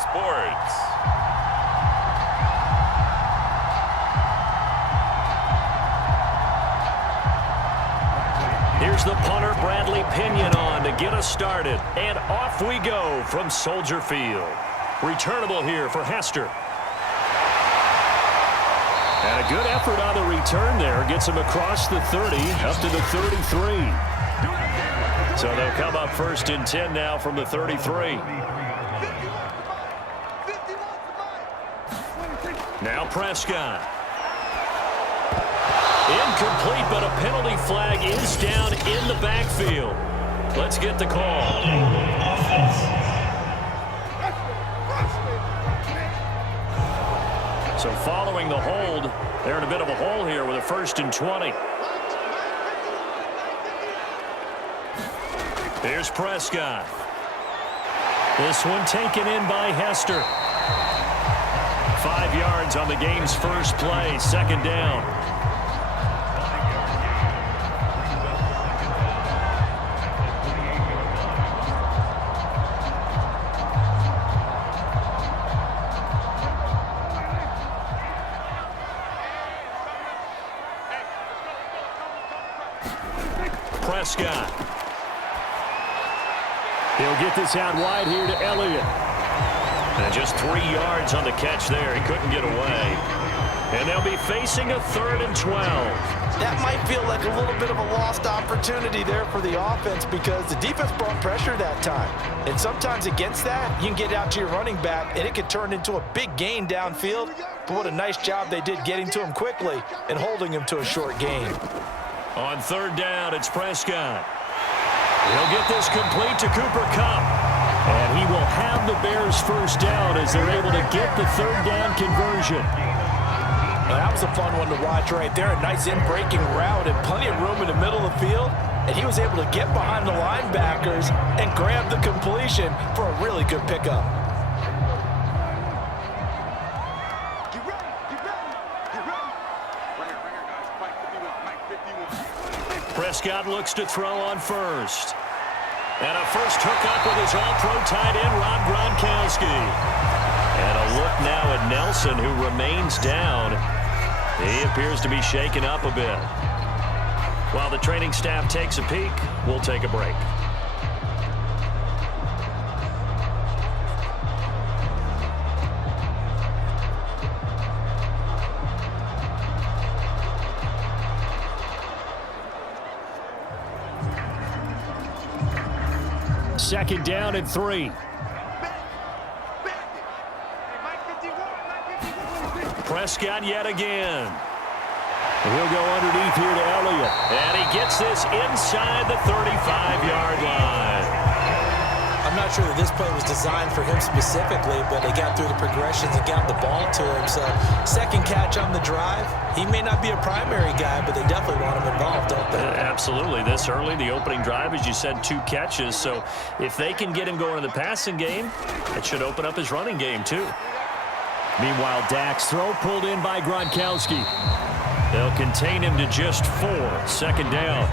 Sports. Here's the punter, Bradley Pinion, on to get us started. And off we go from Soldier Field. Returnable here for Hester. And a good effort on the return there. Gets him across the 30, up to the 33. So they'll come up first and 10 now from the 33. Now Prescott. Incomplete, but a penalty flag is down in the backfield. Let's get the call. So following the hold, they're in a bit of a hole here with a 1st and 20. Here's Prescott. This one taken in by Hester. 5 yards on the game's first play, 2nd down. Prescott. He'll get this out wide here to Elliott. And just 3 yards on the catch there. He couldn't get away. And they'll be facing a 3rd and 12. That might feel like a little bit of a lost opportunity there for the offense because the defense brought pressure that time. And sometimes against that, you can get out to your running back, and it could turn into a big gain downfield. But what a nice job they did getting to him quickly and holding him to a short gain. On 3rd down, it's Prescott. He'll get this complete to Cooper Kupp. And he will have the Bears' 1st down as they're able to get the 3rd down conversion. Well, that was a fun one to watch right there. A nice in-breaking route and plenty of room in the middle of the field. And he was able to get behind the linebackers and grab the completion for a really good pickup. Prescott looks to throw on 1st. And a first hookup with his all-pro tight end, Rob Gronkowski. And a look now at Nelson, who remains down. He appears to be shaken up a bit. While the training staff takes a peek, we'll take a break. Second down and 3. Prescott yet again. He'll go underneath here to Elliott. And he gets this inside the 35-yard line. I'm not sure that this play was designed for him specifically, but they got through the progressions and got the ball to him. So, 2nd catch on the drive. He may not be a primary guy, but they definitely want him involved, don't they? Absolutely. This early, the opening drive, as you said, 2 catches. So, if they can get him going in the passing game, it should open up his running game, too. Meanwhile, Dak's throw pulled in by Gronkowski. They'll contain him to just 4. 2nd down.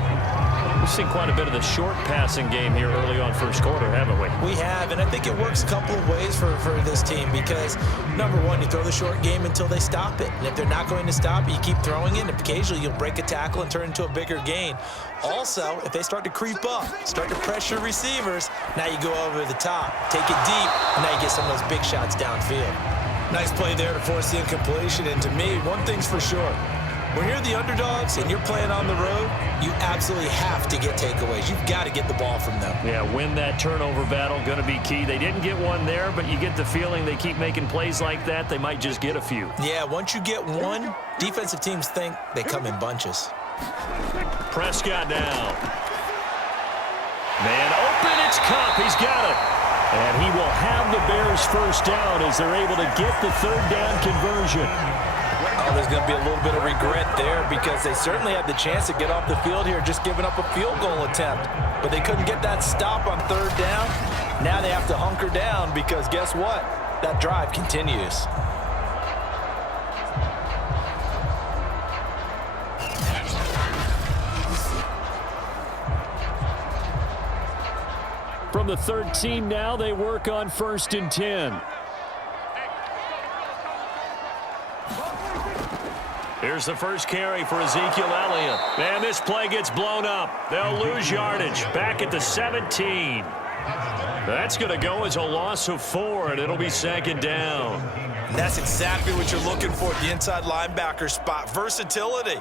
We've seen quite a bit of the short passing game here early on 1st quarter, haven't we? We have, and I think it works a couple of ways for this team because, number one, you throw the short game until they stop it. And if they're not going to stop it, you keep throwing it, and occasionally you'll break a tackle and turn into a bigger gain. Also, if they start to creep up, start to pressure receivers, now you go over the top, take it deep, and now you get some of those big shots downfield. Nice play there to force the incompletion, and to me, one thing's for sure. When you're the underdogs and you're playing on the road, you absolutely have to get takeaways. You've got to get the ball from them. Yeah, win that turnover battle, going to be key. They didn't get one there, but you get the feeling they keep making plays like that, they might just get a few. Yeah, once you get one, defensive teams think they come in bunches. Prescott down. Man open, it's Kupp. He's got it. And he will have the Bears' 1st down as they're able to get the 3rd down conversion. Oh, there's going to be a little bit of regret there because they certainly had the chance to get off the field here just giving up a field goal attempt. But they couldn't get that stop on 3rd down. Now they have to hunker down because guess what? That drive continues. From the 13 now, they work on 1st and 10. Here's the first carry for Ezekiel Elliott. And this play gets blown up. They'll lose yardage. Back at the 17. That's going to go as a loss of 4, and it'll be second down. And that's exactly what you're looking for at the inside linebacker spot. Versatility.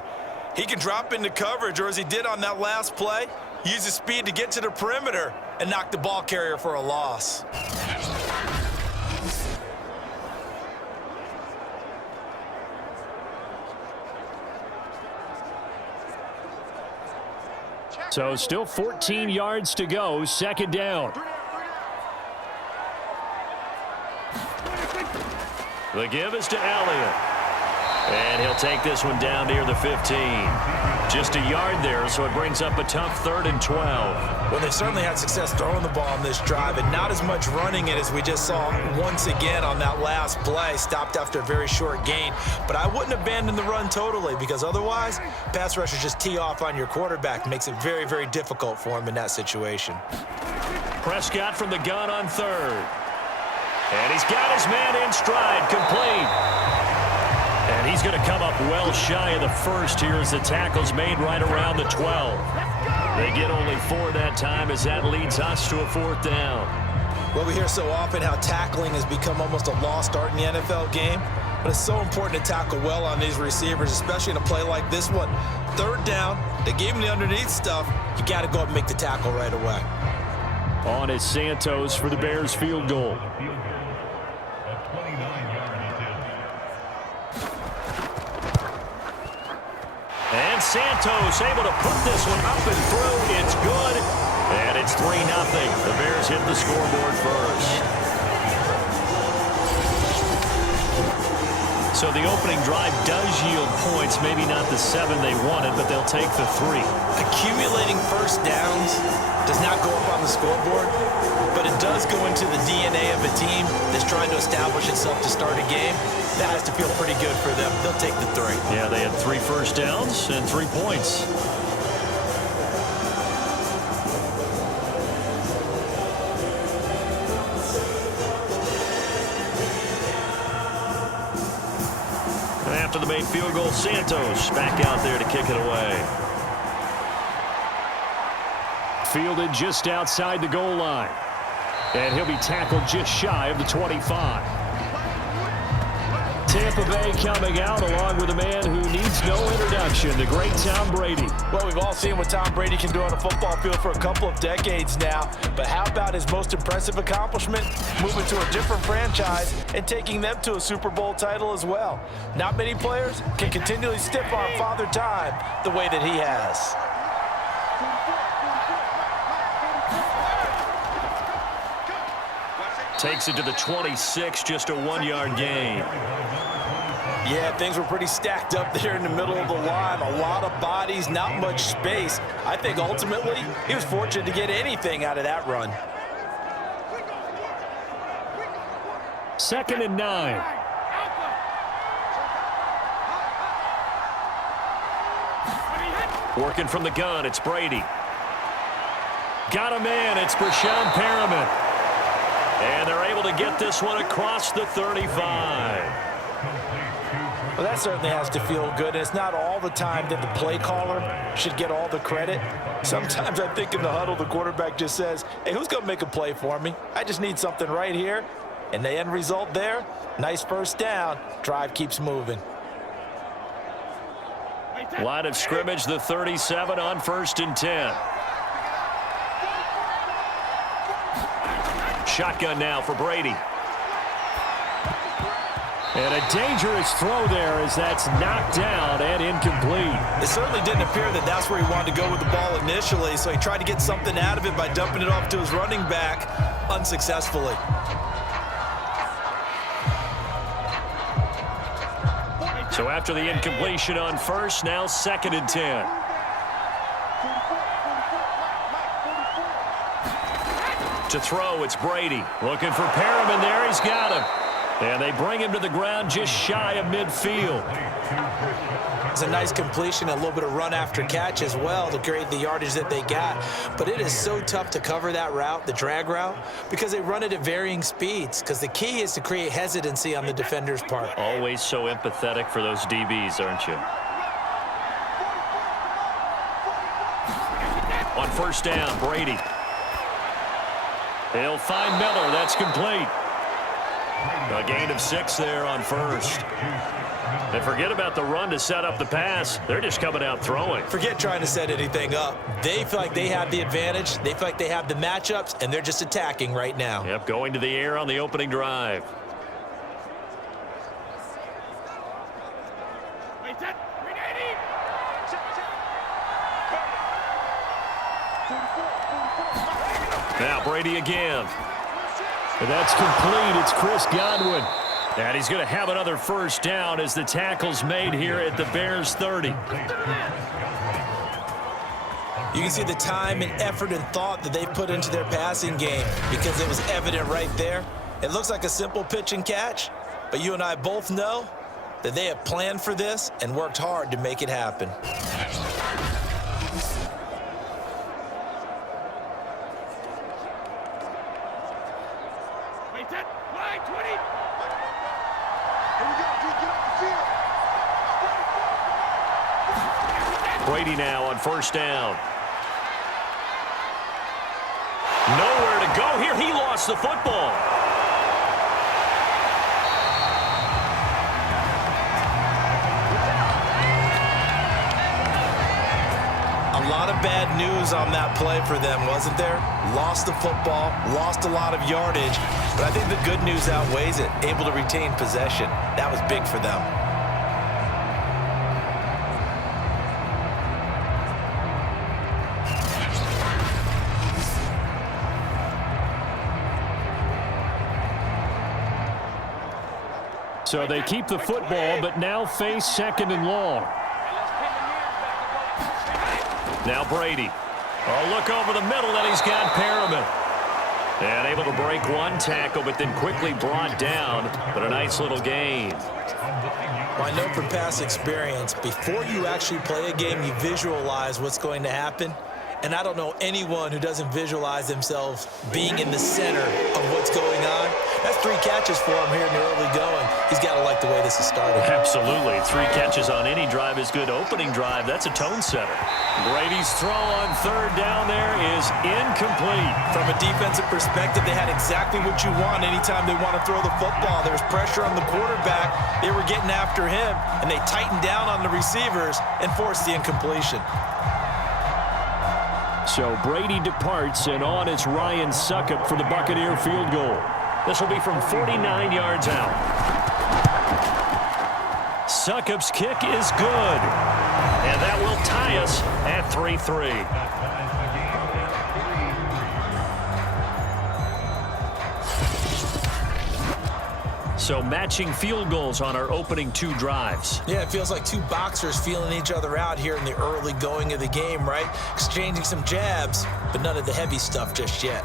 He can drop into coverage, or as he did on that last play, use his speed to get to the perimeter and knock the ball carrier for a loss. So still 14 yards to go, second down. The give is to Elliott. And he'll take this one down near the 15. Just a yard there, so it brings up a tough 3rd and 12. Well, they certainly had success throwing the ball on this drive, and not as much running it as we just saw once again on that last play. Stopped after a very short gain. But I wouldn't abandon the run totally, because otherwise, pass rushers just tee off on your quarterback. Makes it very, very difficult for him in that situation. Prescott from the gun on 3rd. And he's got his man in stride, complete. And he's going to come up well shy of the 1st here as the tackle's made right around the 12. They get only 4 that time as that leads us to a 4th down. Well, we hear so often how tackling has become almost a lost art in the NFL game. But it's so important to tackle well on these receivers, especially in a play like this one. 3rd down, they gave him the underneath stuff. You got to go up and make the tackle right away. On is Santos for the Bears field goal. And Santos able to put this one up and through. It's good. And it's 3-0. The Bears hit the scoreboard first. So the opening drive does yield points. Maybe not the 7 they wanted, but they'll take the 3. Accumulating first downs does not go up on the scoreboard, but it does go into the DNA of a team that's trying to establish itself to start a game. That has to feel pretty good for them. They'll take the 3. Yeah, they had 3 first downs and 3 points. And after the made field goal, Santos back out there to kick it away. Fielded just outside the goal line. And he'll be tackled just shy of the 25. Tampa Bay coming out along with a man who needs no introduction, the great Tom Brady. Well, we've all seen what Tom Brady can do on a football field for a couple of decades now. But how about his most impressive accomplishment? Moving to a different franchise and taking them to a Super Bowl title as well. Not many players can continually stiff on Father Time the way that he has. Takes it to the 26, just a 1-yard gain. Yeah, things were pretty stacked up there in the middle of the line. A lot of bodies, not much space. I think ultimately he was fortunate to get anything out of that run. 2nd and 9. Working from the gun, it's Brady. Got a man, it's Brashon Perriman. And they're able to get this one across the 35. Well, that certainly has to feel good. And it's not all the time that the play caller should get all the credit. Sometimes I think in the huddle, the quarterback just says, hey, who's going to make a play for me? I just need something right here. And the end result there, nice first down. Drive keeps moving. Line of scrimmage, the 37 on 1st and 10. Shotgun now for Brady. And a dangerous throw there as that's knocked down and incomplete. It certainly didn't appear that that's where he wanted to go with the ball initially, so he tried to get something out of it by dumping it off to his running back unsuccessfully. So after the incompletion on 1st, now 2nd and 10. To throw, it's Brady. Looking for Perriman there. He's got him. And they bring him to the ground just shy of midfield. It's a nice completion, a little bit of run after catch as well to create the yardage that they got. But it is so tough to cover that route, the drag route, because they run it at varying speeds. Because the key is to create hesitancy on the defender's part. Always so empathetic for those DBs, aren't you? On first down, Brady. He'll find Miller. That's complete. A gain of 6 there on first. And forget about the run to set up the pass. They're just coming out throwing. Forget trying to set anything up. They feel like they have the advantage. They feel like they have the matchups, and they're just attacking right now. Yep, going to the air on the opening drive. Now Brady again. And that's complete. It's Chris Godwin. And he's going to have another first down as the tackle's made here at the Bears 30. You can see the time and effort and thought that they put into their passing game because it was evident right there. It looks like a simple pitch and catch, but you and I both know that they have planned for this and worked hard to make it happen. Brady now on first down. Nowhere to go here. He lost the football. A lot of bad news on that play for them, wasn't there? Lost the football, lost a lot of yardage, but I think the good news outweighs it. Able to retain possession. That was big for them. So they keep the football, but now face second and long. Now Brady. Oh, look over the middle, and he's got Perriman. And able to break one tackle, but then quickly brought down. But a nice little gain. Well, I know from past experience, before you actually play a game, you visualize what's going to happen. And I don't know anyone who doesn't visualize themselves being in the center of what's going on. That's 3 catches for him here in the early going. He's got to like the way this is starting. Absolutely. 3 catches on any drive is good. Opening drive, that's a tone setter. Brady's throw on third down there is incomplete. From a defensive perspective, they had exactly what you want anytime they want to throw the football. There was pressure on the quarterback. They were getting after him, and they tightened down on the receivers and forced the incompletion. So Brady departs, and on is Ryan Succop for the Buccaneer field goal. This will be from 49 yards out. Succop's kick is good. And that will tie us at 3-3. So matching field goals on our opening 2 drives. Yeah, it feels like 2 boxers feeling each other out here in the early going of the game, right? Exchanging some jabs, but none of the heavy stuff just yet.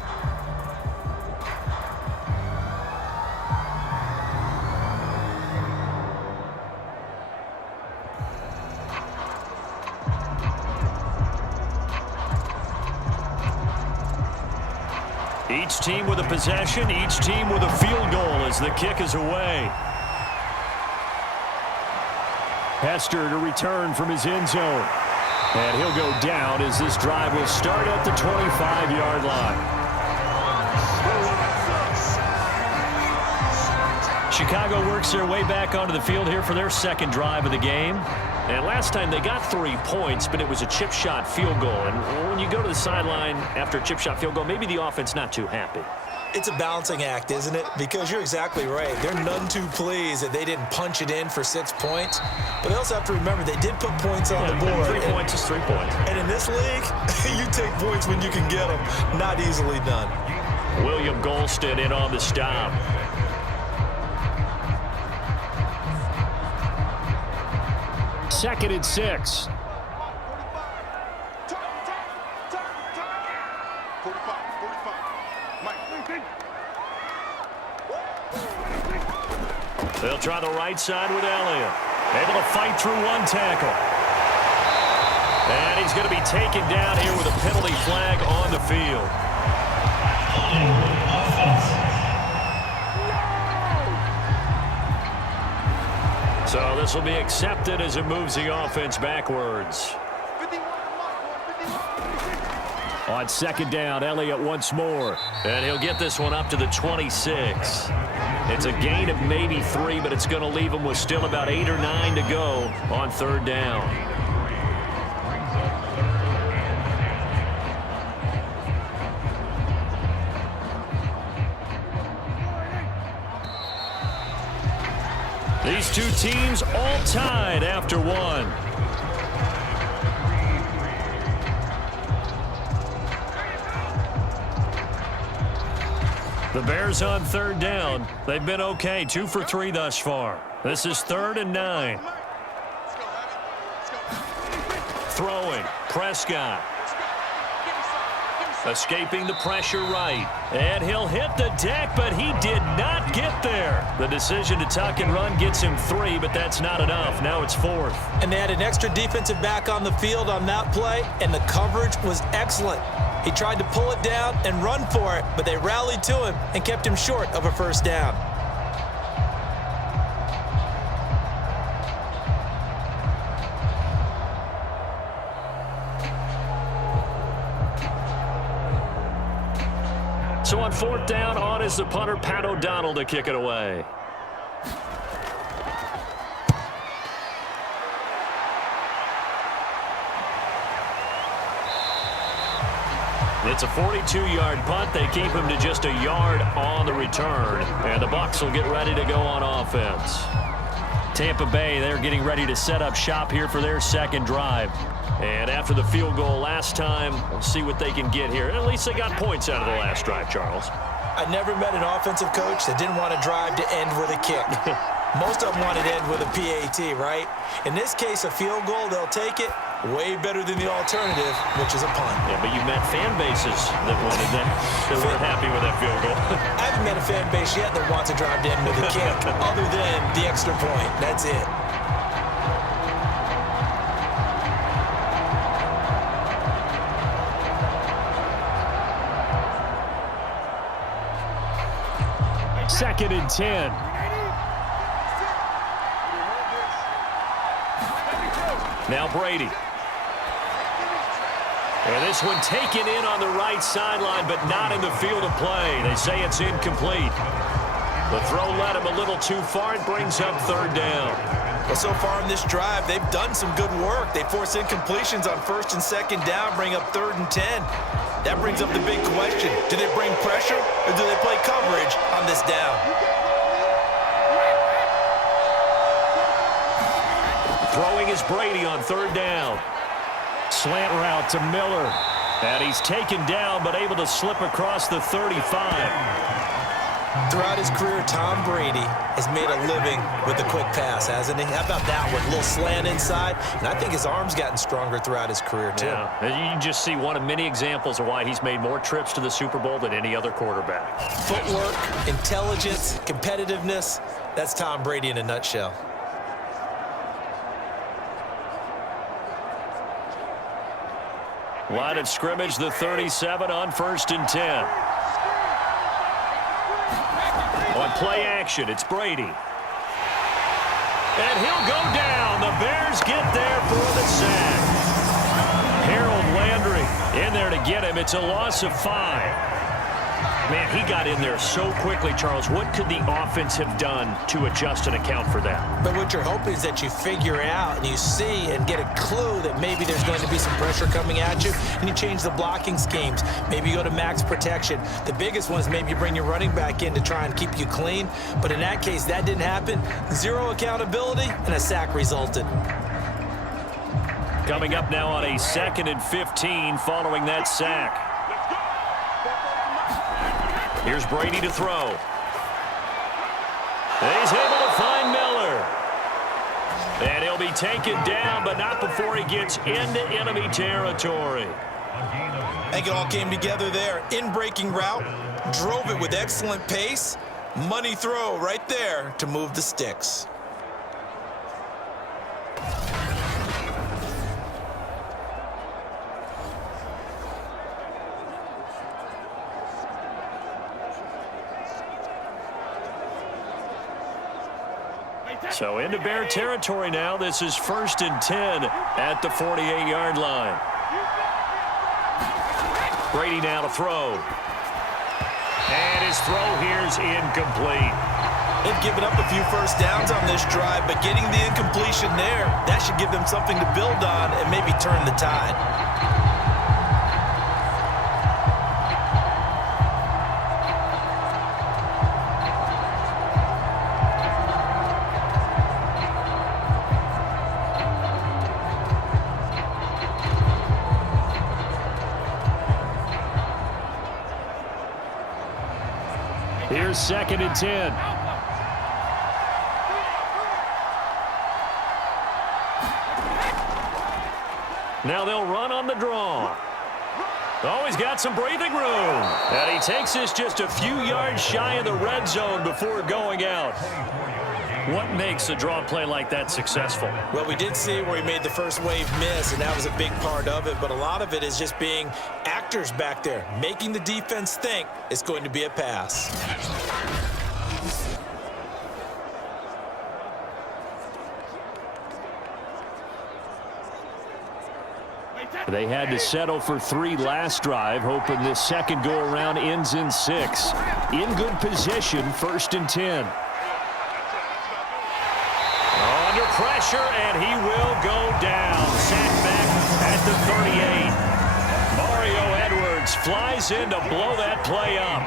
Each team with a possession, each team with a field goal as the kick is away. Hester to return from his end zone. And he'll go down as this drive will start at the 25-yard line. Chicago works their way back onto the field here for their second drive of the game. And last time they got 3 points, but it was a chip shot field goal. And when you go to the sideline after a chip shot field goal, maybe the offense not too happy. It's a balancing act, isn't it? Because you're exactly right. They're none too pleased that they didn't punch it in for 6 points. But they also have to remember they did put points on the board. 3 points is 3 points. And in this league, you take points when you can get them. Not easily done. William Golston in on the stop. Second and 6. They'll try the right side with Elliott. Able to fight through one tackle. And he's going to be taken down here with a penalty flag on the field. So this will be accepted as it moves the offense backwards. On second down, Elliott once more. And he'll get this one up to the 26. It's a gain of maybe 3, but it's going to leave him with still about 8 or 9 to go on third down. These two teams all tied after one. The Bears on third down. They've been okay, 2 for 3 thus far. This is 3rd and 9. Throwing, Prescott. Escaping the pressure right. And he'll hit the deck, but he did not get there. The decision to tuck and run gets him 3, but that's not enough. Now it's 4th. And they had an extra defensive back on the field on that play, and the coverage was excellent. He tried to pull it down and run for it, but they rallied to him and kept him short of a first down. So on 4th down, on is the punter, Pat O'Donnell, to kick it away. It's a 42-yard punt. They keep him to just a yard on the return. And the Bucs will get ready to go on offense. Tampa Bay, they're getting ready to set up shop here for their second drive. And after the field goal last time, we'll see what they can get here. At least they got points out of the last drive, Charles. I never met an offensive coach that didn't want to drive to end with a kick. Most of them wanted to end with a PAT, right? In this case, a field goal, they'll take it. Way better than the alternative, which is a punt. Yeah, but you met fan bases that wanted that, that weren't happy with that field goal. I haven't met a fan base yet that wants to drive to end with a kick, other than the extra point. That's it. Second and 10. Now Brady. And this one taken in on the right sideline, but not in the field of play. They say it's incomplete. The throw led him a little too far. It brings up 3rd down. Well, so far in this drive, they've done some good work. They force incompletions on 1st and 2nd down, bring up 3rd and 10. That brings up the big question. Do they bring pressure, or do they play coverage on this down? Throwing is Brady on 3rd down. Slant route to Miller. And he's taken down, but able to slip across the 35. Throughout his career, Tom Brady has made a living with the quick pass, hasn't he? How about that one? A little slant inside, and I think his arm's gotten stronger throughout his career, too. Yeah, and you can just see one of many examples of why he's made more trips to the Super Bowl than any other quarterback. Footwork, intelligence, competitiveness, that's Tom Brady in a nutshell. Line of scrimmage, the 37 on 1st and 10. On play action, it's Brady. And he'll go down. The Bears get there for the sack. Harold Landry in there to get him. It's a loss of 5. Man, he got in there so quickly, Charles. What could the offense have done to adjust and account for that? But what you're hoping is that you figure out and you see and get a clue that maybe there's going to be some pressure coming at you, and you change the blocking schemes. Maybe you go to max protection. The biggest one is maybe you bring your running back in to try and keep you clean. But in that case, that didn't happen. 0 accountability, and a sack resulted. Coming up now on a 2nd and 15 following that sack. Here's Brady to throw. He's able to find Miller. And he'll be taken down, but not before he gets into enemy territory. I think it all came together there. In-breaking route, drove it with excellent pace, Money throw right there to move the sticks. So into Bear territory now. This is 1st and 10 at the 48-yard line. Brady now to throw. And his throw here's incomplete. They've given up a few first downs on this drive, but getting the incompletion there, that should give them something to build on and maybe turn the tide. Here's 2nd and 10. Now they'll run on the draw. Oh, he's got some breathing room. And he takes this just a few yards shy of the red zone before going out. What makes a draw play like that successful? Well, we did see where he made the first wave miss, and that was a big part of it. But a lot of it is just being actors back there, making the defense think it's going to be a pass. They had to settle for 3 last drive, hoping this second go-around ends in 6. In good position, 1st and 10. Under pressure, and he will go down. Sacked back at the 38. Mario Edwards flies in to blow that play up.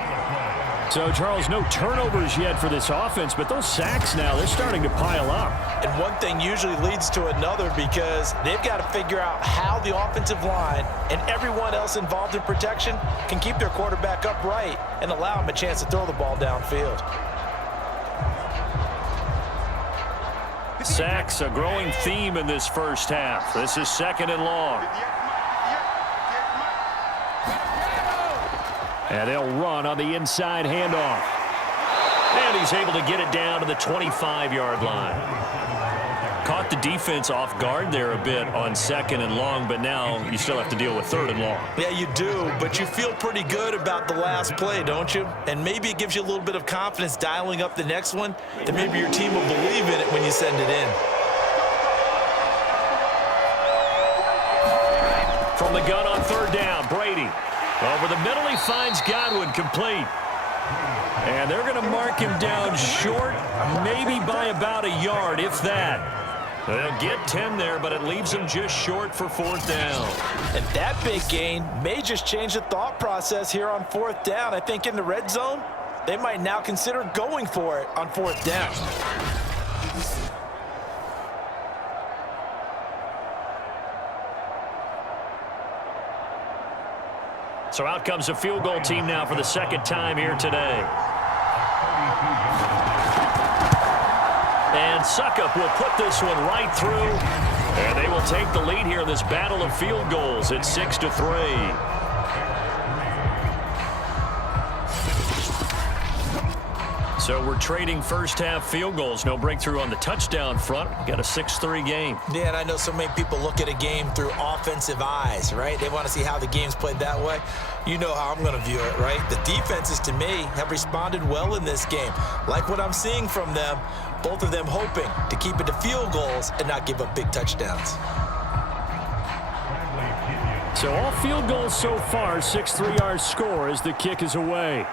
So, Charles, no turnovers yet for this offense, but those sacks now, they're starting to pile up. And one thing usually leads to another because they've got to figure out how the offensive line and everyone else involved in protection can keep their quarterback upright and allow him a chance to throw the ball downfield. Sacks, a growing theme in this first half. This is 2nd and long. And they'll run on the inside handoff. And he's able to get it down to the 25-yard line. Caught the defense off guard there a bit on 2nd and long, but now you still have to deal with 3rd and long. Yeah, you do, but you feel pretty good about the last play, don't you? And maybe it gives you a little bit of confidence dialing up the next one, that maybe your team will believe in it when you send it in. From the gun on 3rd down, Brady. Over the middle, he finds Godwin, complete. And they're going to mark him down short, maybe by about a yard, if that. They'll get 10 there, but it leaves them just short for 4th down. And that big gain may just change the thought process here on 4th down. I think in the red zone, they might now consider going for it on 4th down. So out comes a field goal team now for the 2nd time here today. And Suckup will put this one right through. And they will take the lead here in this battle of field goals at 6-3. So we're trading first half field goals. No breakthrough on the touchdown front. Got a 6-3 game. Yeah, and I know so many people look at a game through offensive eyes, right? They want to see how the game's played that way. You know how I'm going to view it, right? The defenses, to me, have responded well in this game. Like what I'm seeing from them, both of them hoping to keep it to field goals and not give up big touchdowns. So all field goals so far, 6-3 our score as the kick is away.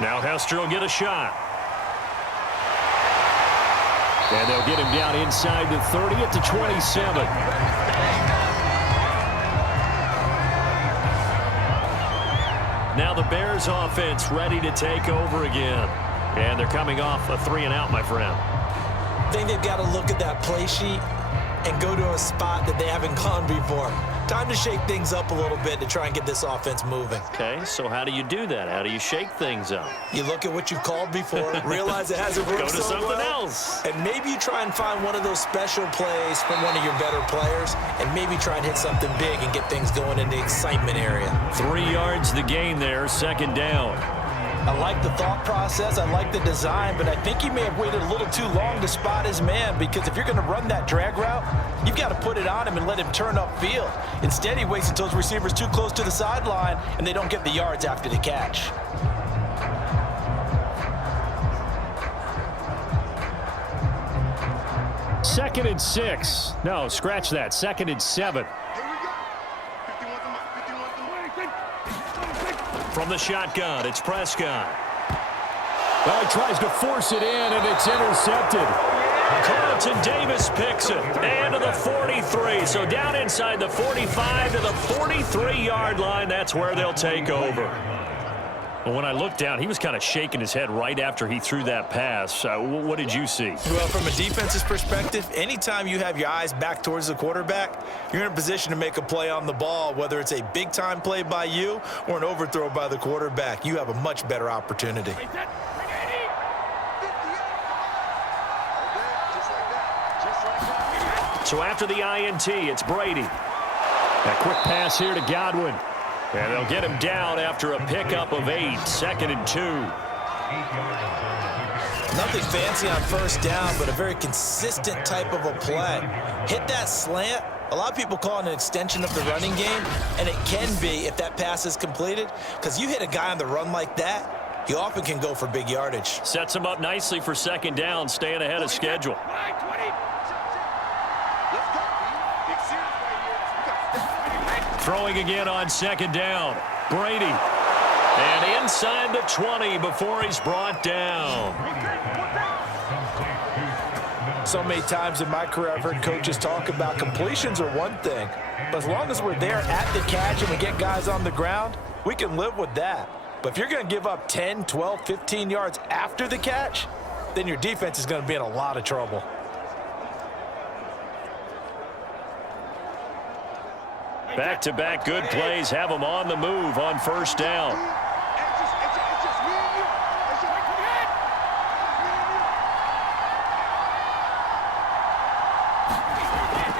Now Hester will get a shot. And they'll get him down inside the 30 at the 27. Now the Bears offense ready to take over again. And they're coming off a 3-and-out, my friend. I think they've got to look at that play sheet and go to a spot that they haven't gone before. Time to shake things up a little bit to try and get this offense moving. Okay, so how do you do that? How do you shake things up? You look at what you've called before, realize it hasn't worked Go to so something well, else. and maybe you try and find one of those special plays from one of your better players, and maybe try and hit something big and get things going in the excitement area. 3 yards the gain there, 2nd down. I like the thought process. I like the design, but I think he may have waited a little too long to spot his man, because if you're going to run that drag route, you've got to put it on him and let him turn upfield. Instead, he waits until his receiver's too close to the sideline, and they don't get the yards after the catch. Second and 6. No, scratch that. Second and 7. From the shotgun, it's Prescott. Well, he tries to force it in, and it's intercepted. Carlton Davis picks it. And to the 43. So down inside the 45 to the 43-yard line. That's where they'll take over. Well, when I looked down, he was kind of shaking his head right after he threw that pass. What did you see? Well, from a defense's perspective, anytime you have your eyes back towards the quarterback, you're in a position to make a play on the ball, whether it's a big-time play by you or an overthrow by the quarterback. You have a much better opportunity. So after the INT, it's Brady. A quick pass here to Godwin. And they'll get him down after a pickup of 8. Second and 2. Nothing fancy on first down, but a very consistent type of a play. Hit that slant. A lot of people call it an extension of the running game, and it can be if that pass is completed, because you hit a guy on the run like that, he often can go for big yardage. Sets him up nicely for second down, staying ahead of schedule. Throwing again on second down. Brady. And inside the 20 before he's brought down. So many times in my career I've heard coaches talk about completions are one thing, but as long as we're there at the catch and we get guys on the ground, we can live with that. But if you're going to give up 10, 12, 15 yards after the catch, then your defense is going to be in a lot of trouble. Back-to-back good plays have them on the move on first down.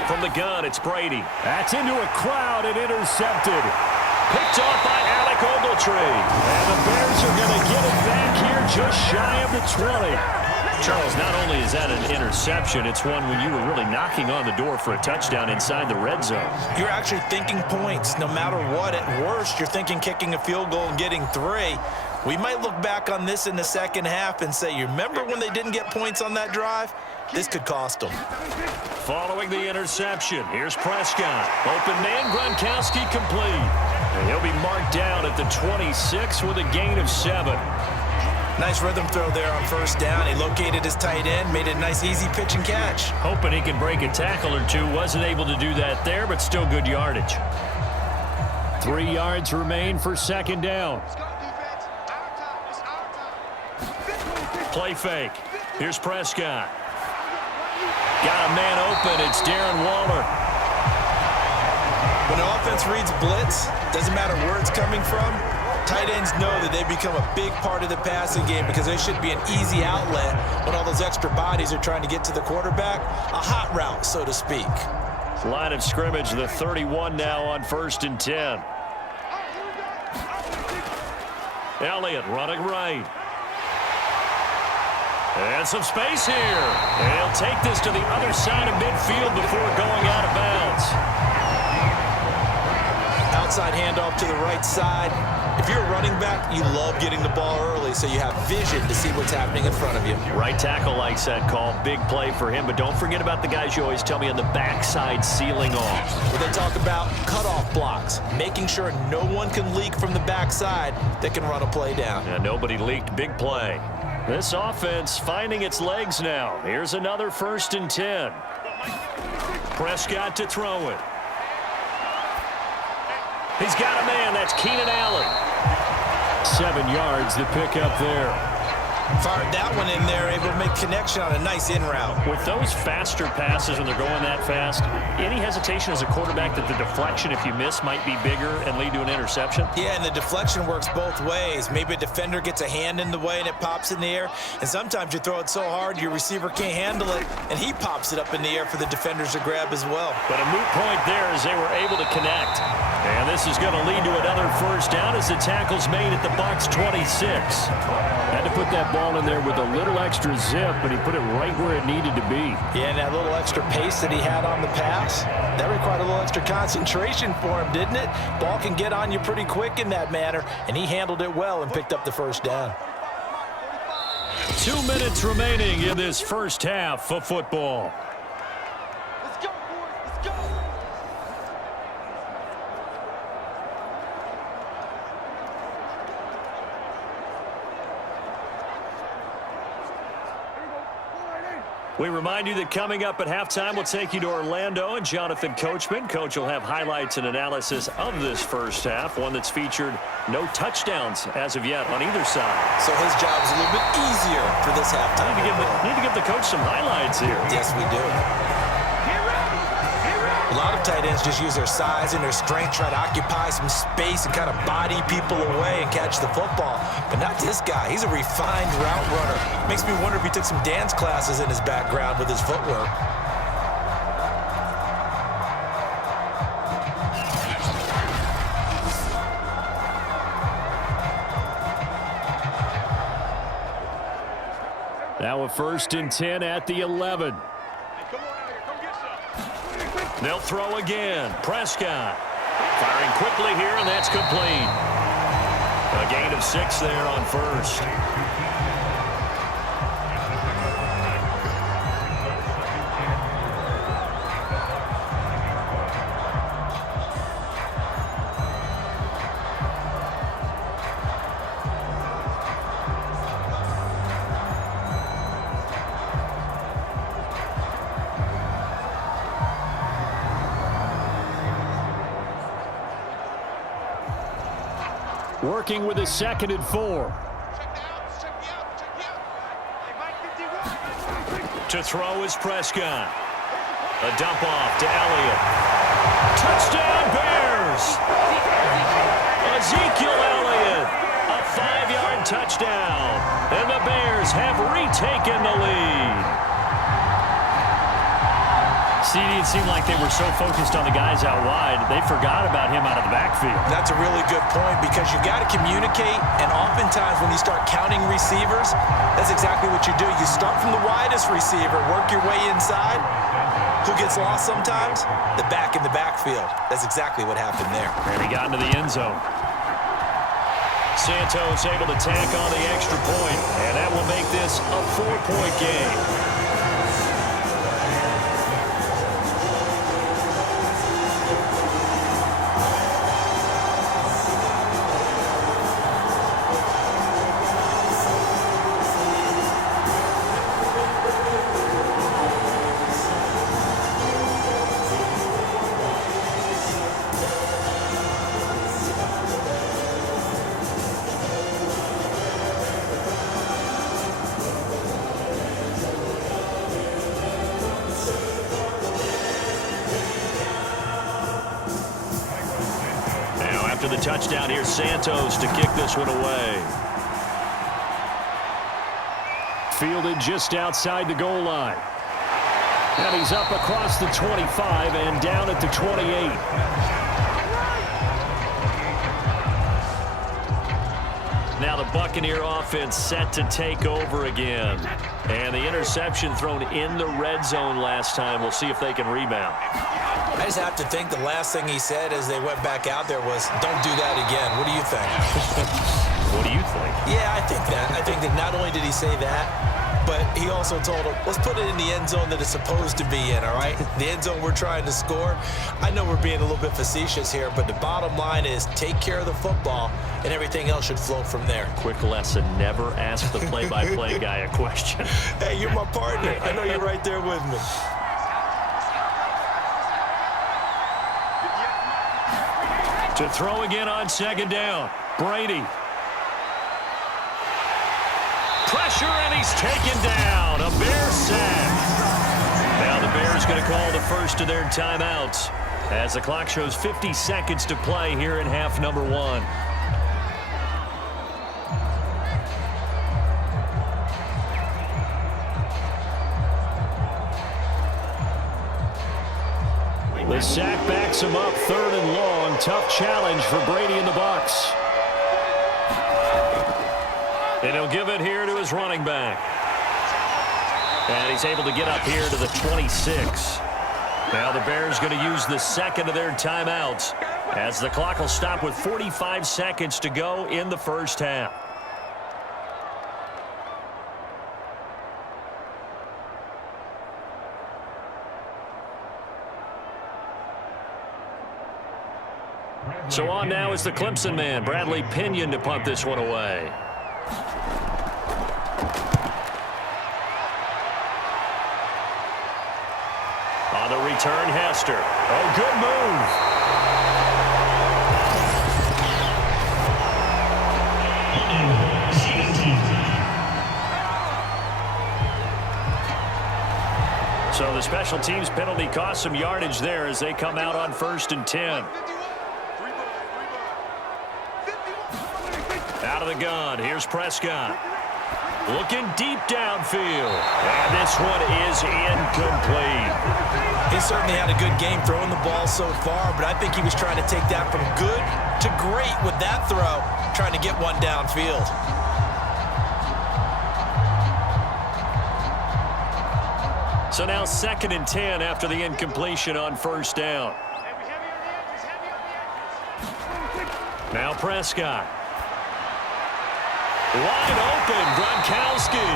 From the gun, it's Brady. That's into a crowd and intercepted. Picked off by Alec Ogletree. And the Bears are going to get it back here just shy of the 20. Charles, not only is that an interception, it's one when you were really knocking on the door for a touchdown inside the red zone. You're actually thinking points no matter what. At worst, you're thinking kicking a field goal and getting 3. We might look back on this in the second half and say, you remember when they didn't get points on that drive? This could cost them. Following the interception, here's Prescott. Open man, Gronkowski complete. And he'll be marked down at the 26 with a gain of 7. Nice rhythm throw there on first down. He located his tight end, made it a nice easy pitch and catch. Hoping he can break a tackle or two. Wasn't able to do that there, but still good yardage. 3 yards remain for second down. Play fake. Here's Prescott. Got a man open. It's Darren Waller. When an offense reads blitz, doesn't matter where it's coming from, tight ends know that they become a big part of the passing game because they should be an easy outlet when all those extra bodies are trying to get to the quarterback. A hot route, so to speak. Line of scrimmage, the 31 now on first and 10. Elliott running right. And some space here. And he'll take this to the other side of midfield before going out of bounds. Outside handoff to the right side. If you're a running back, you love getting the ball early so you have vision to see what's happening in front of you. Right tackle likes that call. Big play for him. But don't forget about the guys you always tell me on the backside sealing off. Where they talk about cutoff blocks, making sure no one can leak from the backside that can run a play down. And nobody leaked. Big play. This offense finding its legs now. Here's another first and 10. Prescott to throw it. He's got a man. That's Keenan Allen. 7 yards, the pickup there. Fired that one in there, able to make connection on a nice in route. With those faster passes when they're going that fast, any hesitation as a quarterback that the deflection, if you miss, might be bigger and lead to an interception? Yeah, and the deflection works both ways. Maybe a defender gets a hand in the way and it pops in the air, and sometimes you throw it so hard your receiver can't handle it, and he pops it up in the air for the defenders to grab as well. But a moot point there as they were able to connect. And this is going to lead to another first down as the tackle's made at the Bucs 26. Had to put that ball in there with a little extra zip, but he put it right where it needed to be. Yeah, and that little extra pace that he had on the pass, that required a little extra concentration for him, didn't it? Ball can get on you pretty quick in that manner, and he handled it well and picked up the first down. 2 minutes remaining in this first half of football. Let's go, boys. Let's go. We remind you that coming up at halftime, we'll take you to Orlando and Jonathan Coachman. Coach will have highlights and analysis of this first half, one that's featured no touchdowns as of yet on either side. So his job is a little bit easier for this halftime. Need to give the coach some highlights here. Yes, we do. A lot of tight ends just use their size and their strength, try to occupy some space and kind of body people away and catch the football. But not this guy. He's a refined route runner. Makes me wonder if he took some dance classes in his background with his footwork. Now a 1st and 10 at the 11. They'll throw again. Prescott firing quickly here, and that's complete. A gain of 6 there on first. Working with a 2nd and 4. To throw is Prescott. A dump off to Elliott. Touchdown Bears! Ezekiel Elliott. A 5-yard touchdown. And the Bears have retaken the lead. See, it seemed like they were so focused on the guys out wide, they forgot about him out of the backfield. That's a really good point because you got to communicate, and oftentimes when you start counting receivers, that's exactly what you do. You start from the widest receiver, work your way inside. Who gets lost sometimes? The back in the backfield. That's exactly what happened there. And he got into the end zone. Santos able to tack on the extra point, and that will make this a 4-point game. After the touchdown, here's Santos to kick this one away. Fielded just outside the goal line. And he's up across the 25 and down at the 28. Now the Buccaneer offense set to take over again. And the interception thrown in the red zone last time. We'll see if they can rebound. I just have to think the last thing he said as they went back out there was, don't do that again. What do you think? What do you think? Yeah, I think that. I think that not only did he say that, but he also told him, let's put it in the end zone that it's supposed to be in, all right? The end zone we're trying to score. I know we're being a little bit facetious here, but the bottom line is take care of the football, and everything else should flow from there. Quick lesson, never ask the play-by-play guy a question. Hey, you're my partner. I know you're right there with me. To throw again on 2nd down. Brady. pressure, and he's taken down. A Bear sack. Now the Bears going to call the first of their timeouts as the clock shows 50 seconds to play here in half number 1. The sack backs him up, 3rd and long. Tough challenge for Brady and the Bucs. And he'll give it here to his running back. And he's able to get up here to the 26. Now the Bears going to use the second of their timeouts as the clock will stop with 45 seconds to go in the first half. So on now is the Clemson man, Bradley Pinion, to punt this one away. On the return, Hester. Oh, good move. So the special teams penalty cost some yardage there as they come out on 1st and 10. Out of the gun, here's Prescott. Looking deep downfield. And this one is incomplete. He certainly had a good game throwing the ball so far, but I think he was trying to take that from good to great with that throw, trying to get one downfield. So now 2nd and 10 after the incompletion on 1st down. Now Prescott. Wide open, Gronkowski.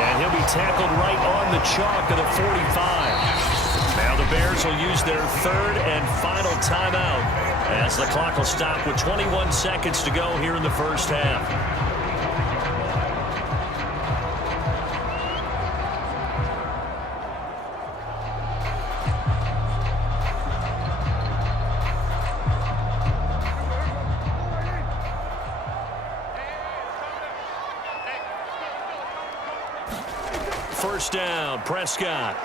And he'll be tackled right on the chalk of the 45. Now the Bears will use their 3rd and final timeout as the clock will stop with 21 seconds to go here in the first half. First down, Prescott.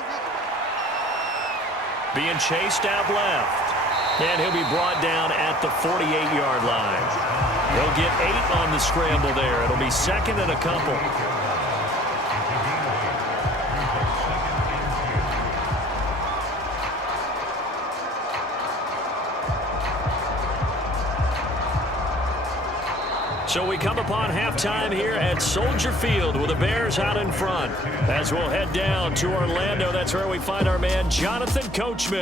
Being chased out left. And he'll be brought down at the 48-yard line. He'll get 8 on the scramble there. It'll be 2nd and a couple. So we come upon halftime here at Soldier Field with the Bears out in front. As we'll head down to Orlando, that's where we find our man Jonathan Coachman.